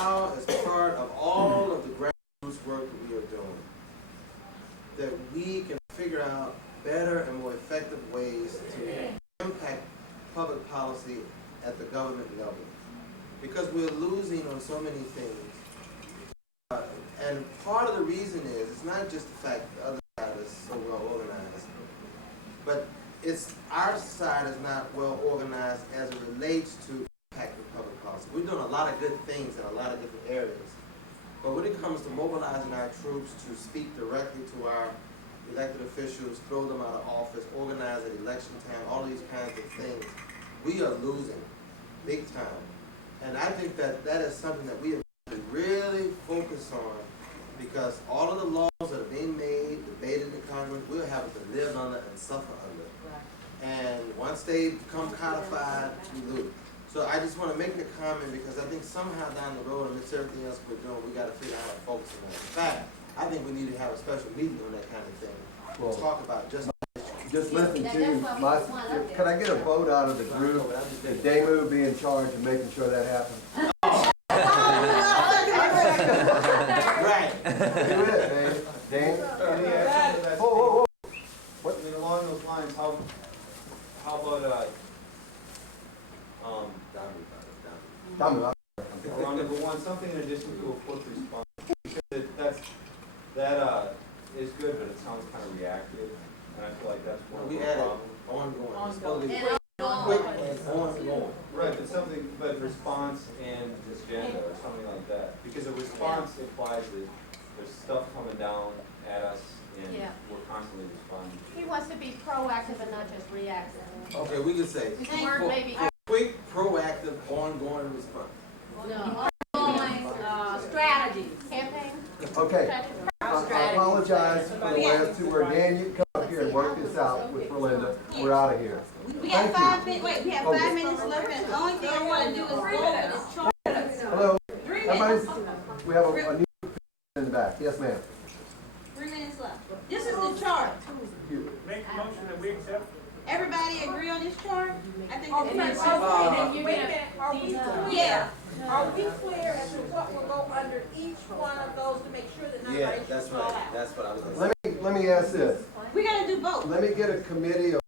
how, as part of all of the grassroots work that we are doing, that we can figure out better and more effective ways to impact public policy at the government level. Because we're losing on so many things. And part of the reason is, it's not just the fact that the other side is so well organized, but it's our side is not well organized as it relates to impacting public policy. We're doing a lot of good things in a lot of different areas. But when it comes to mobilizing our troops to speak directly to our elected officials, throw them out of office, organize at election time, all these kinds of things, we are losing big time. And I think that that is something that we have to really focus on, because all of the laws that are being made, debated in Congress, we're having to live under and suffer under. And once they become codified, we lose. So I just want to make the comment because I think somehow down the road, amidst everything else we're doing, we got to figure out how to focus on that. In fact, I think we need to have a special meeting on that kind of thing. We'll talk about just listen to my, can I get a vote out of the group that Damu be in charge of making sure that happens? right. Do it, Dan. Whoa. What? I mean, along those lines, how about Damu. around number one, something in addition to a quick response, because that is good, but it sounds kind of reactive, and I feel like that's one of the problems. Ongoing. It's supposed to be quick and ongoing. Right, but response and agenda or something like that. Because a response implies that there's stuff coming down at us and we're constantly responding. He wants to be proactive and not just reactive. Okay, we could say quick, proactive, ongoing response. No, ongoing strategy. Campaign? Okay. I apologize for the last two words. Dan, you can come up here and work this out with Belinda. We're out of here. We have 5 minutes. Wait, we have 5 minutes left, and the only thing I want to do is go over this chart. Hello. 3 Everybody's, minutes. we have a new in the back. Yes, ma'am. 3 minutes left. This is the chart. Make a motion that we accept. Everybody agree on this chart? I think Wait a minute, Are we clear? Yeah. Are we clear as to what will go under each one of those to make sure that nobody Yeah, should that's fall right. out? That's what I was going to say. Let me ask this. We're going to do both. Let me get a committee of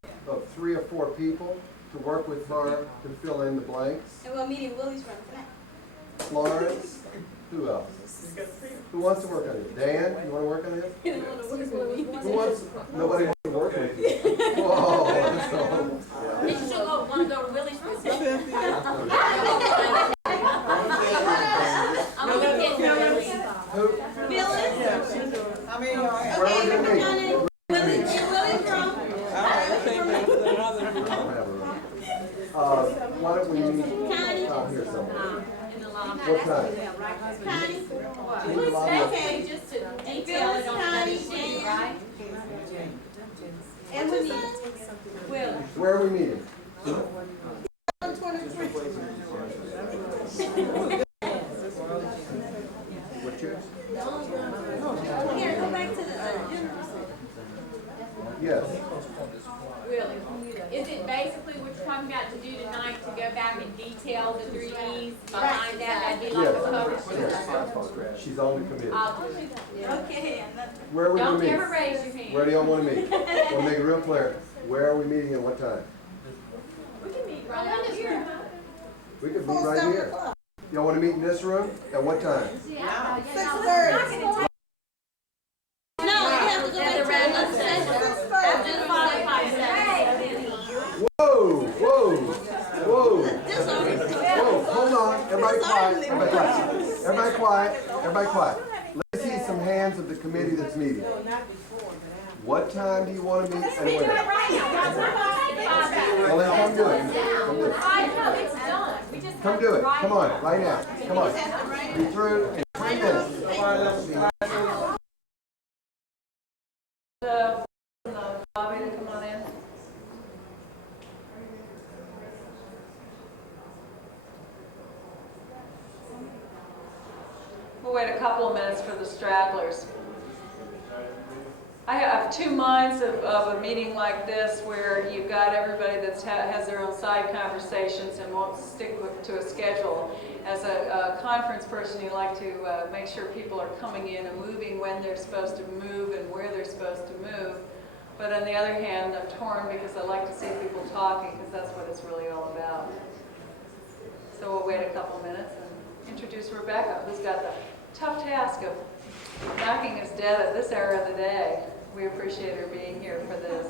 3 or 4 people to work with her to fill in the blanks. And we'll meet in Willie's room tonight. Florence, who else? Who wants to work on it? Dan, you want to work on it? Who wants? Nobody wants to work with you. Whoa. You still want to go to Willie's room? I mean, Okay, we're done in Willie's room. Why don't we meet out here somewhere? What time? Connie? In the lobby. Okay. Just to detail it on the sheet, right? And we need Will. Where are we meeting? What chairs? Here, go back to the agenda. Yes. Really? Is it basically what you're talking about to do tonight, to go back and detail the 3 E's behind that? That'd be like a cover sheet. Yes. She's on the committee. I'll do that. Okay. Where would we Don't meet? ever raise your hand. Where do y'all want to meet? We'll make it real clear. Where are we meeting and what time? We can meet right out here. We could meet right here. Y'all want to meet in this room? At what time? Yeah. 6:30. No, we have to go back to another session. After the 5 Whoa, whoa, whoa. Whoa, hold on. Everybody quiet. Everybody quiet. Everybody quiet. Everybody quiet. Let's see some hands of the committee that's meeting. What time do you want to meet and where? Well, then come do it. Come do it. I know, it's done. We just Come do it. Come on, right now. Come on. Be through in 3 minutes. We'll wait a couple of minutes for the stragglers. I have 2 months of a meeting like this where you've got everybody that has their own side conversations and won't stick to a schedule. as a conference person, you like to make sure people are coming in and moving when they're supposed to move and where they're supposed to move. But on the other hand, I'm torn because I like to see people talking because that's what it's really all about. So we'll wait a couple minutes and introduce Rebecca, who's got the tough task of knocking us dead at this hour of the day. We appreciate her being here for this.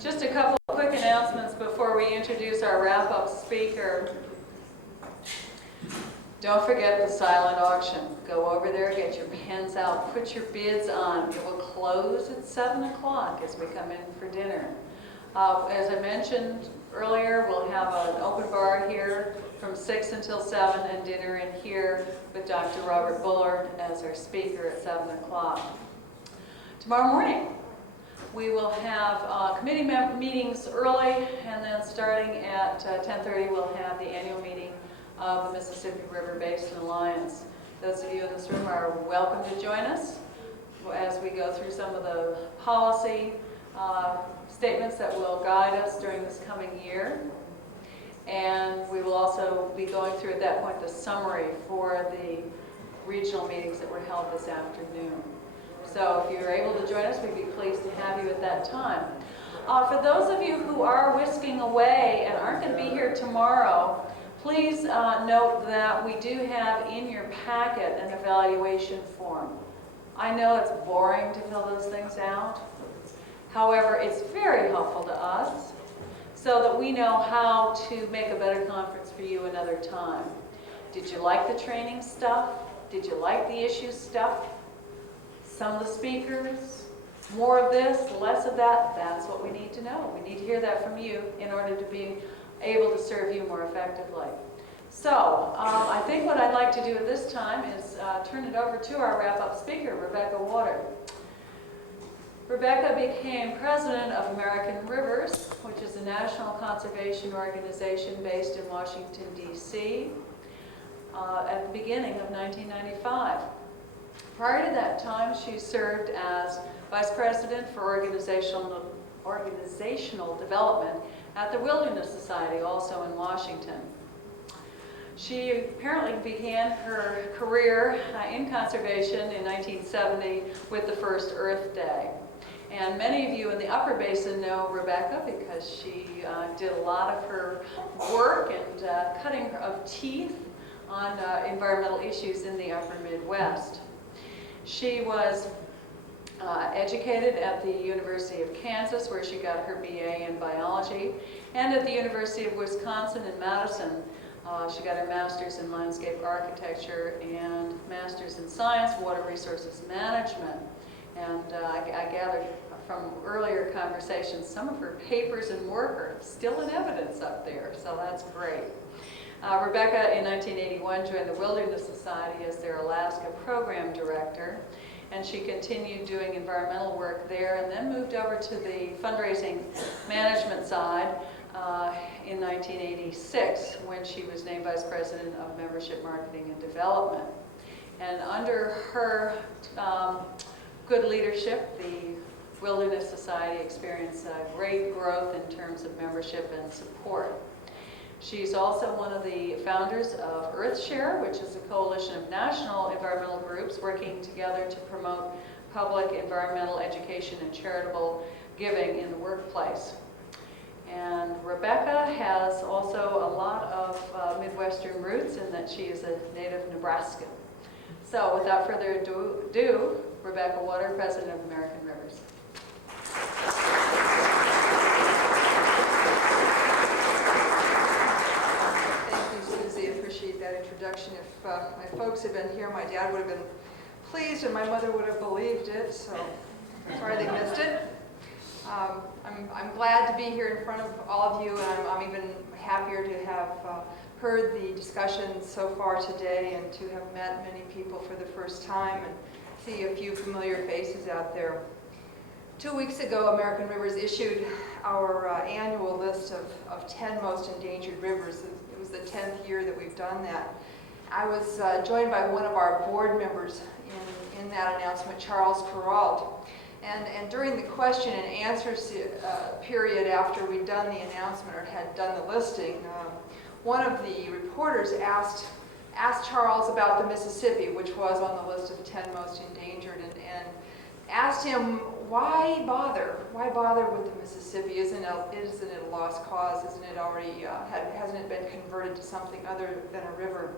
Just a couple of quick announcements before we introduce our wrap-up speaker. Don't forget the silent auction. Go over there, get your pens out, put your bids on. It will close at 7 o'clock as we come in for dinner. As I mentioned earlier, we'll have an open bar here from 6 until 7 and dinner in here with Dr. Robert Bullard as our speaker at 7 o'clock. Tomorrow morning, we will have committee meetings early, and then starting at 10:30, we'll have the annual meeting of the Mississippi River Basin Alliance. Those of you in this room are welcome to join us as we go through some of the policy statements that will guide us during this coming year. And we will also be going through at that point the summary for the regional meetings that were held this afternoon. So if you're able to join us, we'd be pleased to have you at that time. For those of you who are whisking away and aren't going to be here tomorrow, please note that we do have in your packet an evaluation form. I know it's boring to fill those things out. However, it's very helpful to us so that we know how to make a better conference for you another time. Did you like the training stuff? Did you like the issue stuff? Some of the speakers, more of this, less of that, that's what we need to know. We need to hear that from you in order to be able to serve you more effectively. So, I think what I'd like to do at this time is turn it over to our wrap-up speaker, Rebecca Water. Rebecca became president of American Rivers, which is a national conservation organization based in Washington, D.C., at the beginning of 1995. Prior to that time, she served as Vice President for Organizational Development at the Wilderness Society, also in Washington. She apparently began her career in conservation in 1970 with the first Earth Day. And many of you in the Upper Basin know Rebecca because she did a lot of her work and cutting of teeth on environmental issues in the Upper Midwest. She was educated at the University of Kansas, where she got her BA in biology, and at the University of Wisconsin in Madison. She got her master's in landscape architecture and master's in science, water resources management. And I gathered from earlier conversations, some of her papers and work are still in evidence up there, so that's great. Rebecca, in 1981, joined the Wilderness Society as their Alaska program director, and she continued doing environmental work there and then moved over to the fundraising management side in 1986 when she was named Vice President of Membership Marketing and Development. And under her good leadership, the Wilderness Society experienced great growth in terms of membership and support. She's also one of the founders of EarthShare, which is a coalition of national environmental groups working together to promote public environmental education and charitable giving in the workplace. And Rebecca has also a lot of Midwestern roots in that she is a native Nebraskan. So without further ado, Rebecca Water, President of American Rivers. Thank you, Susie. I appreciate that introduction. If my folks had been here, my dad would have been pleased and my mother would have believed it, so sorry they missed it. I'm glad to be here in front of all of you, and I'm even happier to have heard the discussion so far today and to have met many people for the first time and see a few familiar faces out there. 2 weeks ago, American Rivers issued our annual list of 10 most endangered rivers. It was the 10th year that we've done that. I was joined by one of our board members in that announcement, Charles Perrault. And during the question and answers period after we'd done the announcement or had done the listing, one of the reporters asked Charles about the Mississippi, which was on the list of 10 most endangered, and asked him, why bother? Why bother with the Mississippi? Isn't it a lost cause? Isn't it already, hasn't it been converted to something other than a river?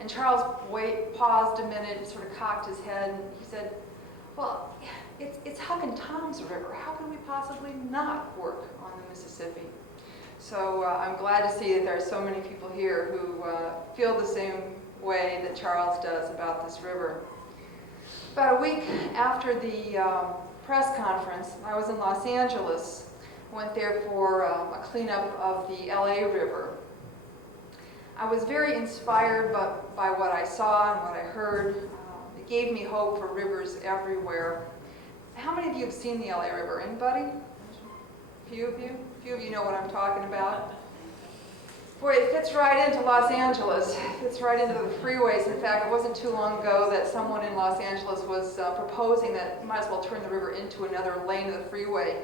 And Charles paused a minute and sort of cocked his head, and he said, well, it's Huck and Tom's river. How can we possibly not work on the Mississippi? So I'm glad to see that there are so many people here who feel the same way that Charles does about this river. About a week after the press conference, I was in Los Angeles. Went there for a cleanup of the LA River. I was very inspired by what I saw and what I heard. It gave me hope for rivers everywhere. How many of you have seen the LA River? Anybody? A few of you? A few of you know what I'm talking about. Boy, it fits right into Los Angeles. It fits right into the freeways. In fact, it wasn't too long ago that someone in Los Angeles was proposing that you might as well turn the river into another lane of the freeway.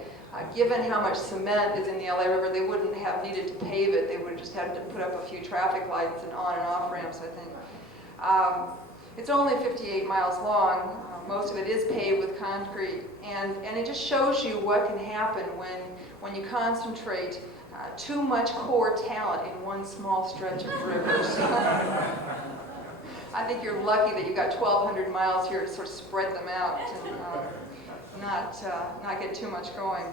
Given how much cement is in the LA River, they wouldn't have needed to pave it. They would have just had to put up a few traffic lights and on and off ramps, I think. It's only 58 miles long. Most of it is paved with concrete. And it just shows you what can happen when you concentrate too much core talent in one small stretch of rivers. I think you're lucky that you got 1,200 miles here to sort of spread them out and not get too much going.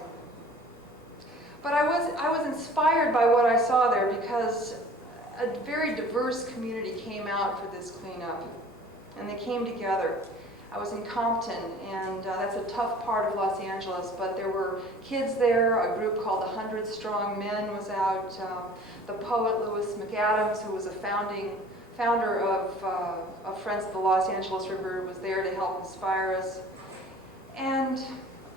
But I was inspired by what I saw there because a very diverse community came out for this cleanup, and they came together. I was in Compton, and that's a tough part of Los Angeles, but there were kids there. A group called 100 Strong Men was out. The poet Lewis McAdams, who was a founder of Friends of the Los Angeles River, was there to help inspire us. And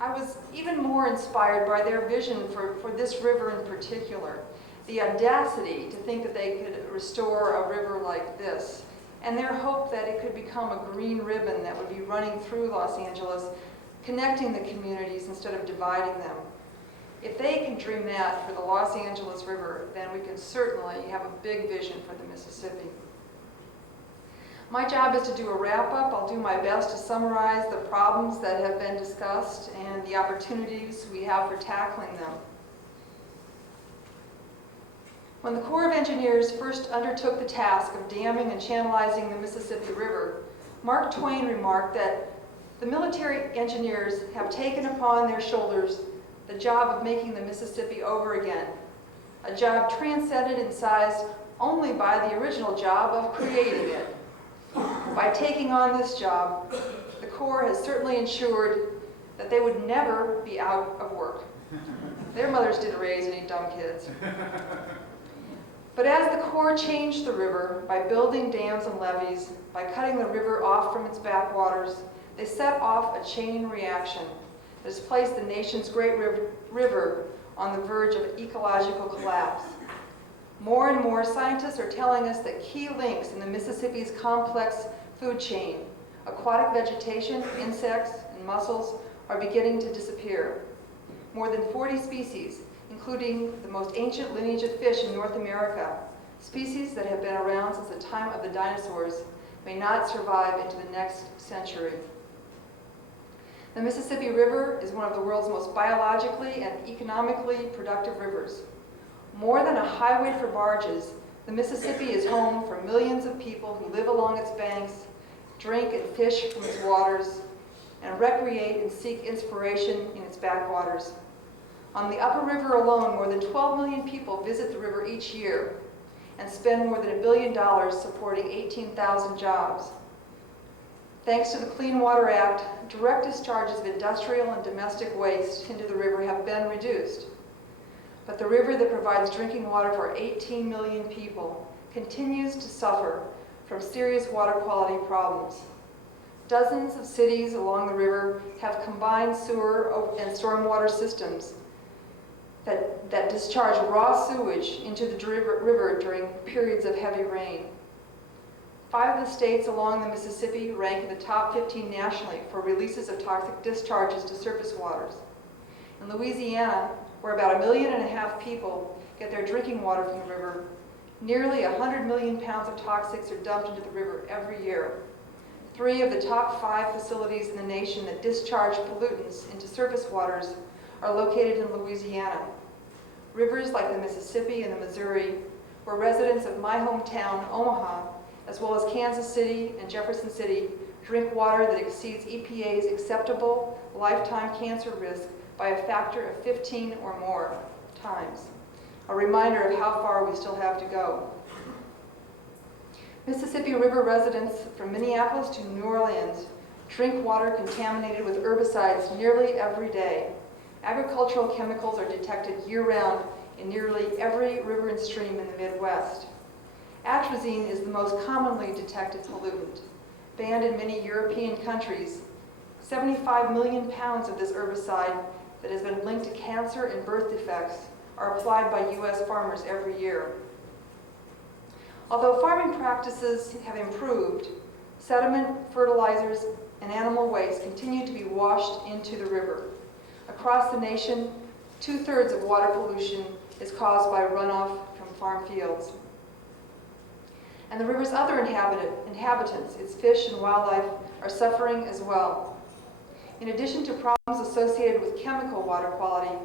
I was even more inspired by their vision for this river in particular. The audacity to think that they could restore a river like this, and their hope that it could become a green ribbon that would be running through Los Angeles, connecting the communities instead of dividing them. If they can dream that for the Los Angeles River, then we can certainly have a big vision for the Mississippi. My job is to do a wrap-up. I'll do my best to summarize the problems that have been discussed and the opportunities we have for tackling them. When the Corps of Engineers first undertook the task of damming and channelizing the Mississippi River, Mark Twain remarked that the military engineers have taken upon their shoulders the job of making the Mississippi over again, a job transcended in size only by the original job of creating it. By taking on this job, the Corps has certainly ensured that they would never be out of work. Their mothers didn't raise any dumb kids. But as the Corps changed the river by building dams and levees, by cutting the river off from its backwaters, they set off a chain reaction that has placed the nation's great river on the verge of ecological collapse. More and more scientists are telling us that key links in the Mississippi's complex food chain, aquatic vegetation, insects, and mussels, are beginning to disappear. More than 40 species, including the most ancient lineage of fish in North America, species that have been around since the time of the dinosaurs, may not survive into the next century. The Mississippi River is one of the world's most biologically and economically productive rivers. More than a highway for barges, The Mississippi is home for millions of people who live along its banks, drink and fish from its waters, and recreate and seek inspiration in its backwaters. On the upper river alone, more than 12 million people visit the river each year and spend more than $1 billion supporting 18,000 jobs. Thanks to the Clean Water Act, direct discharges of industrial and domestic waste into the river have been reduced. But the river that provides drinking water for 18 million people continues to suffer from serious water quality problems. Dozens of cities along the river have combined sewer and stormwater systems that discharge raw sewage into the river during periods of heavy rain. 5 of the states along the Mississippi rank in the top 15 nationally for releases of toxic discharges to surface waters. In Louisiana, where about 1.5 million people get their drinking water from the river, nearly 100 million pounds of toxics are dumped into the river every year. 3 of the top 5 facilities in the nation that discharge pollutants into surface waters are located in Louisiana. Rivers like the Mississippi and the Missouri, where residents of my hometown, Omaha, as well as Kansas City and Jefferson City, drink water that exceeds EPA's acceptable lifetime cancer risk by a factor of 15 or more times. A reminder of how far we still have to go. Mississippi River residents from Minneapolis to New Orleans drink water contaminated with herbicides nearly every day. Agricultural chemicals are detected year-round in nearly every river and stream in the Midwest. Atrazine is the most commonly detected pollutant. Banned in many European countries, 75 million pounds of this herbicide that has been linked to cancer and birth defects are applied by U.S. farmers every year. Although farming practices have improved, sediment, fertilizers, and animal waste continue to be washed into the river. Across the nation, 2/3 of water pollution is caused by runoff from farm fields. And the river's other inhabitants, its fish and wildlife, are suffering as well. In addition to problems associated with chemical water quality,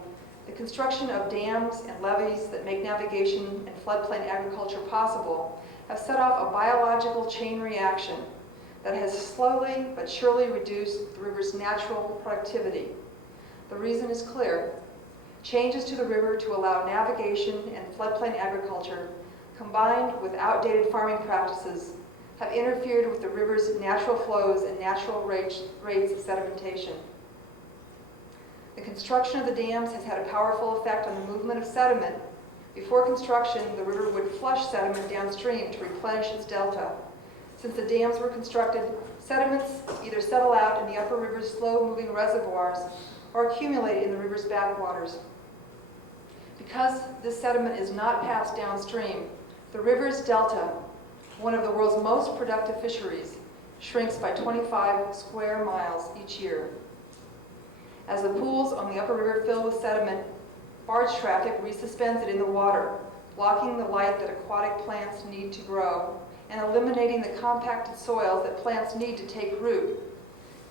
the construction of dams and levees that make navigation and floodplain agriculture possible have set off a biological chain reaction that has slowly but surely reduced the river's natural productivity. The reason is clear. Changes to the river to allow navigation and floodplain agriculture, combined with outdated farming practices, have interfered with the river's natural flows and natural rates of sedimentation. The construction of the dams has had a powerful effect on the movement of sediment. Before construction, the river would flush sediment downstream to replenish its delta. Since the dams were constructed, sediments either settle out in the upper river's slow-moving reservoirs or accumulate in the river's backwaters. Because this sediment is not passed downstream, the river's delta, one of the world's most productive fisheries, shrinks by 25 square miles each year. As the pools on the upper river fill with sediment, barge traffic resuspends it in the water, blocking the light that aquatic plants need to grow and eliminating the compacted soils that plants need to take root.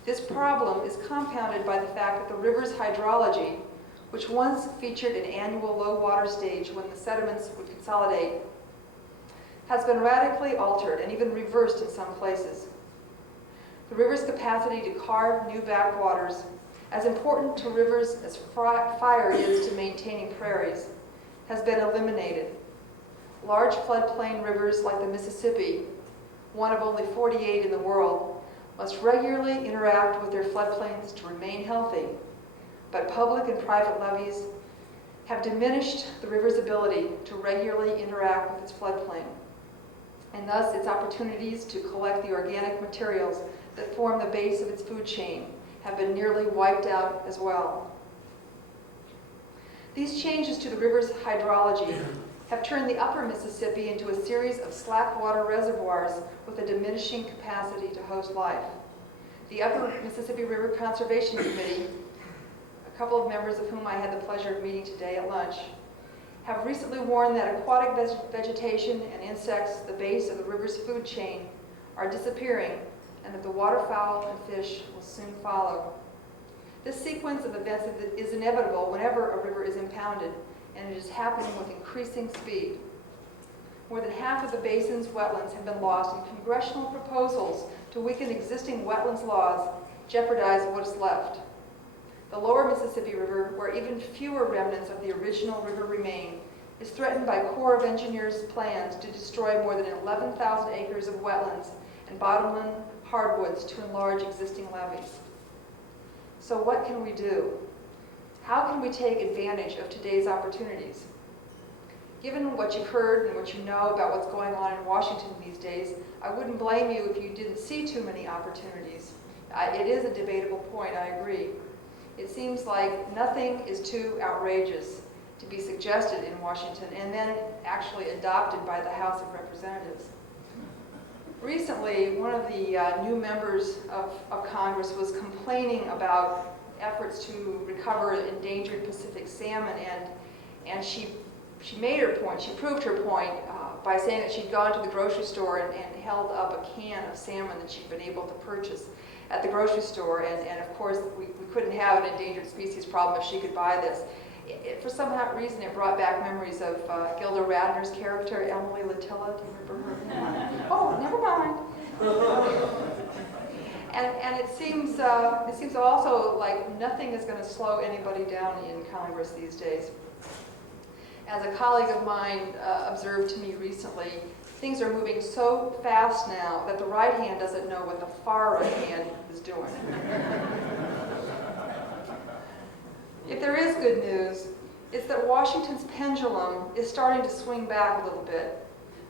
This problem is compounded by the fact that the river's hydrology, which once featured an annual low water stage when the sediments would consolidate, has been radically altered and even reversed in some places. The river's capacity to carve new backwaters, as important to rivers as fire is to maintaining prairies, has been eliminated. Large floodplain rivers like the Mississippi, one of only 48 in the world, must regularly interact with their floodplains to remain healthy. But public and private levees have diminished the river's ability to regularly interact with its floodplain, and thus its opportunities to collect the organic materials that form the base of its food chain have been nearly wiped out as well. These changes to the river's hydrology have turned the upper Mississippi into a series of slack water reservoirs with a diminishing capacity to host life. The Upper Mississippi River Conservation Committee, a couple of members of whom I had the pleasure of meeting today at lunch, have recently warned that aquatic vegetation and insects, the base of the river's food chain, are disappearing and that the waterfowl and fish will soon follow. This sequence of events is inevitable whenever a river is impounded, and it is happening with increasing speed. More than half of the basin's wetlands have been lost, and congressional proposals to weaken existing wetlands laws jeopardize what's left. The lower Mississippi River, where even fewer remnants of the original river remain, is threatened by Corps of Engineers' plans to destroy more than 11,000 acres of wetlands and bottomland hardwoods to enlarge existing levees. So what can we do? How can we take advantage of today's opportunities? Given what you've heard and what you know about what's going on in Washington these days, I wouldn't blame you if you didn't see too many opportunities. It is a debatable point, I agree. It seems like nothing is too outrageous to be suggested in Washington and then actually adopted by the House of Representatives. Recently, one of the new members of Congress was complaining about efforts to recover endangered Pacific salmon, and she made her point, she proved her point by saying that she'd gone to the grocery store and held up a can of salmon that she'd been able to purchase at the grocery store, and of course we couldn't have an endangered species problem if she could buy this. For some reason it brought back memories of Gilda Radner's character, Emily Latilla. Do you remember her? Oh, never mind. And it seems also like nothing is going to slow anybody down in Congress these days. As a colleague of mine observed to me recently, things are moving so fast now that the right hand doesn't know what the far right hand is doing. If there is good news, it's that Washington's pendulum is starting to swing back a little bit.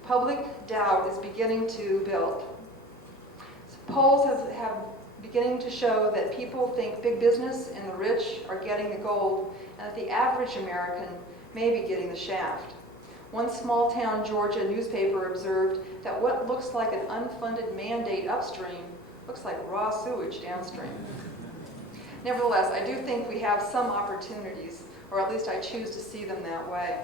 Public doubt is beginning to build. Polls have beginning to show that people think big business and the rich are getting the gold, and that the average American may be getting the shaft. One small-town Georgia newspaper observed that what looks like an unfunded mandate upstream looks like raw sewage downstream. Nevertheless, I do think we have some opportunities, or at least I choose to see them that way.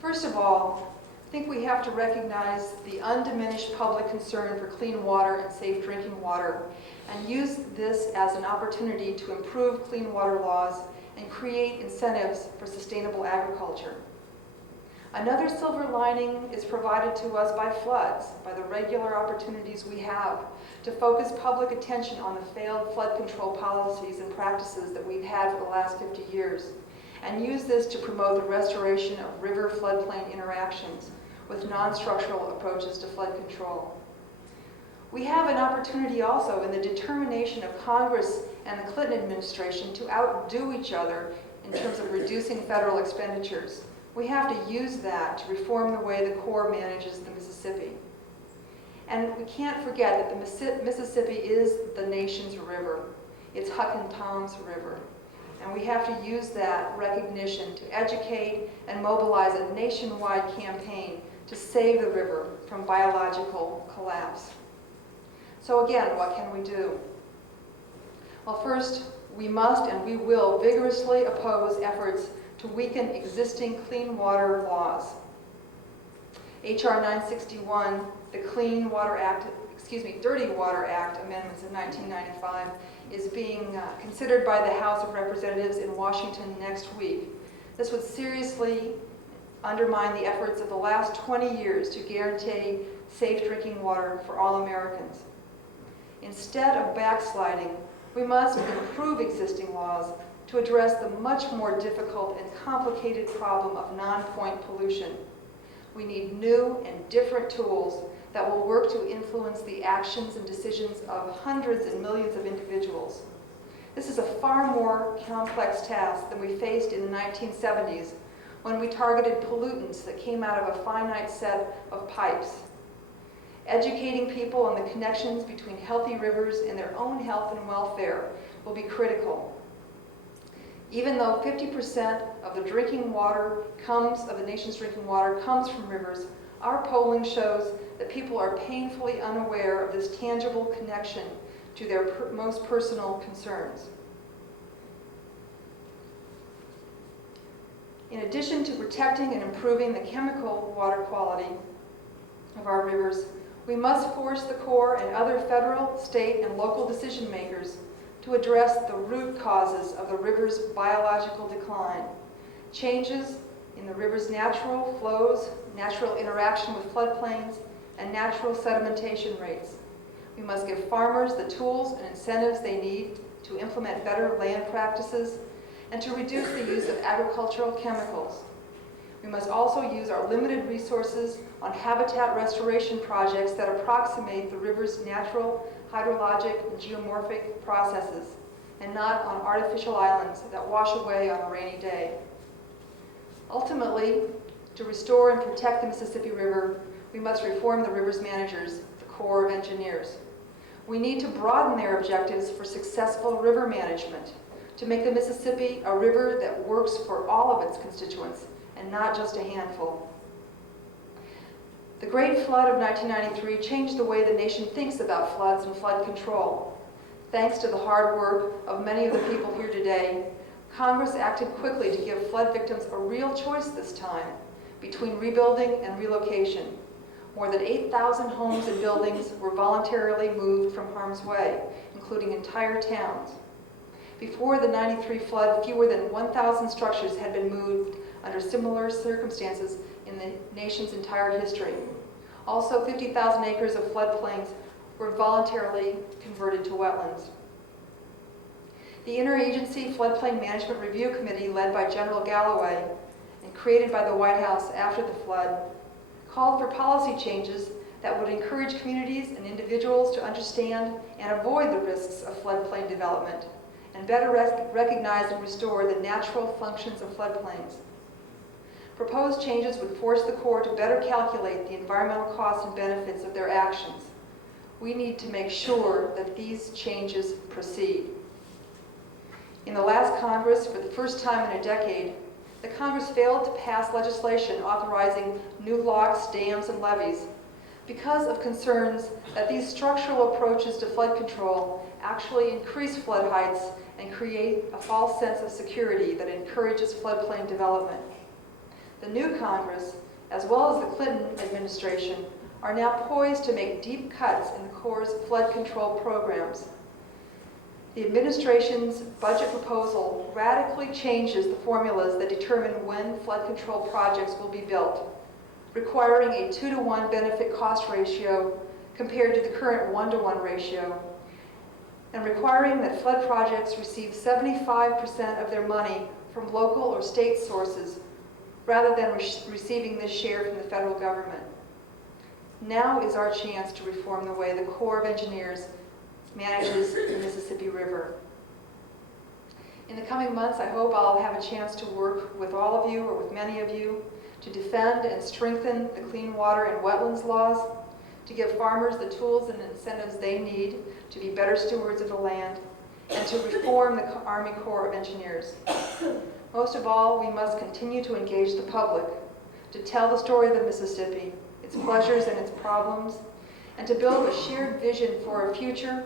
First of all, I think we have to recognize the undiminished public concern for clean water and safe drinking water, and use this as an opportunity to improve clean water laws and create incentives for sustainable agriculture. Another silver lining is provided to us by floods, by the regular opportunities we have to focus public attention on the failed flood control policies and practices that we've had for the last 50 years, and use this to promote the restoration of river floodplain interactions with non-structural approaches to flood control. We have an opportunity also in the determination of Congress and the Clinton administration to outdo each other in terms of reducing federal expenditures. We have to use that to reform the way the Corps manages the Mississippi. And we can't forget that the Mississippi is the nation's river. It's Huck and Tom's river. And we have to use that recognition to educate and mobilize a nationwide campaign to save the river from biological collapse. So again, what can we do? Well, first, we must and we will vigorously oppose efforts to weaken existing clean water laws. H.R. 961, the Dirty Water Act amendments in 1995, is being considered by the House of Representatives in Washington next week. This would seriously undermine the efforts of the last 20 years to guarantee safe drinking water for all Americans. Instead of backsliding, we must improve existing laws to address the much more difficult and complicated problem of non-point pollution. We need new and different tools that will work to influence the actions and decisions of hundreds and millions of individuals. This is a far more complex task than we faced in the 1970s when we targeted pollutants that came out of a finite set of pipes. Educating people on the connections between healthy rivers and their own health and welfare will be critical. Even though 50% of the drinking water of the nation's drinking water comes from rivers, our polling shows that people are painfully unaware of this tangible connection to their most personal concerns. In addition to protecting and improving the chemical water quality of our rivers, we must force the Corps and other federal, state, and local decision makers to address the root causes of the river's biological decline. Changes in the river's natural flows, natural interaction with floodplains, and natural sedimentation rates. We must give farmers the tools and incentives they need to implement better land practices and to reduce the use of agricultural chemicals. We must also use our limited resources on habitat restoration projects that approximate the river's natural hydrologic and geomorphic processes, and not on artificial islands that wash away on a rainy day. Ultimately, to restore and protect the Mississippi River, we must reform the river's managers, the Corps of Engineers. We need to broaden their objectives for successful river management, to make the Mississippi a river that works for all of its constituents and not just a handful. The Great Flood of 1993 changed the way the nation thinks about floods and flood control. Thanks to the hard work of many of the people here today, Congress acted quickly to give flood victims a real choice this time between rebuilding and relocation. More than 8,000 homes and buildings were voluntarily moved from harm's way, including entire towns. Before the 93 flood, fewer than 1,000 structures had been moved under similar circumstances in the nation's entire history. Also, 50,000 acres of floodplains were voluntarily converted to wetlands. The Interagency Floodplain Management Review Committee, led by General Galloway and created by the White House after the flood, called for policy changes that would encourage communities and individuals to understand and avoid the risks of floodplain development and better recognize and restore the natural functions of floodplains. Proposed changes would force the Corps to better calculate the environmental costs and benefits of their actions. We need to make sure that these changes proceed. In the last Congress, for the first time in a decade, the Congress failed to pass legislation authorizing new locks, dams, and levees because of concerns that these structural approaches to flood control actually increase flood heights and create a false sense of security that encourages floodplain development. The new Congress, as well as the Clinton administration, are now poised to make deep cuts in the Corps' flood control programs. The administration's budget proposal radically changes the formulas that determine when flood control projects will be built, requiring a 2-to-1 benefit-cost ratio compared to the current 1-to-1 ratio, and requiring that flood projects receive 75% of their money from local or state sources rather than receiving this share from the federal government. Now is our chance to reform the way the Corps of Engineers manages the Mississippi River. In the coming months, I hope I'll have a chance to work with all of you, or with many of you, to defend and strengthen the clean water and wetlands laws, to give farmers the tools and incentives they need to be better stewards of the land, and to reform the Army Corps of Engineers. Most of all, we must continue to engage the public, to tell the story of the Mississippi, its pleasures and its problems, and to build a shared vision for a future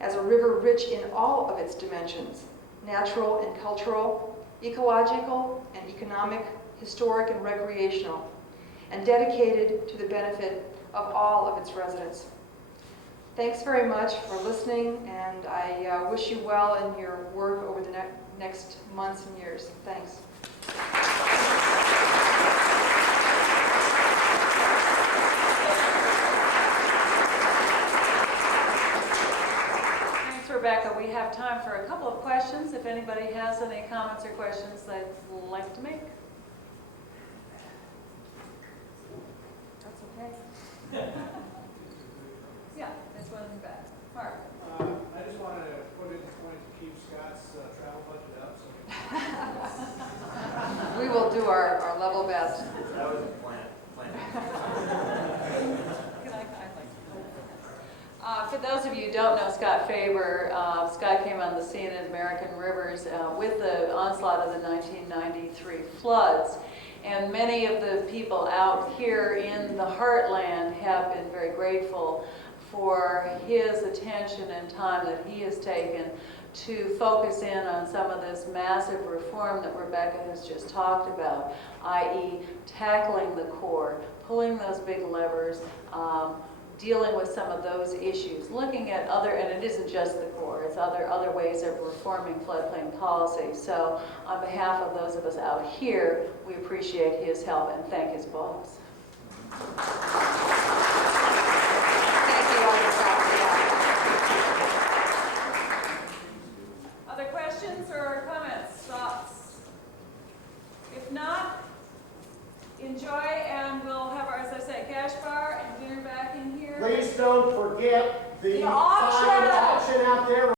as a river rich in all of its dimensions, natural and cultural, ecological and economic, historic and recreational, and dedicated to the benefit of all of its residents. Thanks very much for listening, and I wish you well in your work over the next months and years. Thanks. Thanks, Rebecca. We have time for a couple of questions. If anybody has any comments or questions they'd like to make. That's okay. Yeah, there's one in the back. Mark. I just wanted to put in the point to keep Scott's travel budget up. So We will do our level best. That was a plan. For those of you who don't know Scott Faber, Scott came on the scene in American Rivers with the onslaught of the 1993 floods. And many of the people out here in the heartland have been very grateful for his attention and time that he has taken to focus in on some of this massive reform that Rebecca has just talked about, i.e. tackling the core, pulling those big levers, dealing with some of those issues, looking at other, and it isn't just the Corps, it's other ways of reforming floodplain policy. So on behalf of those of us out here, we appreciate his help and thank his boss. Thank you, Dr. Scott. Other questions or comments, thoughts? If not, enjoy, and we'll have our, as I say, cash bar and dinner back in here. Please don't forget the The auction. silent auction out there.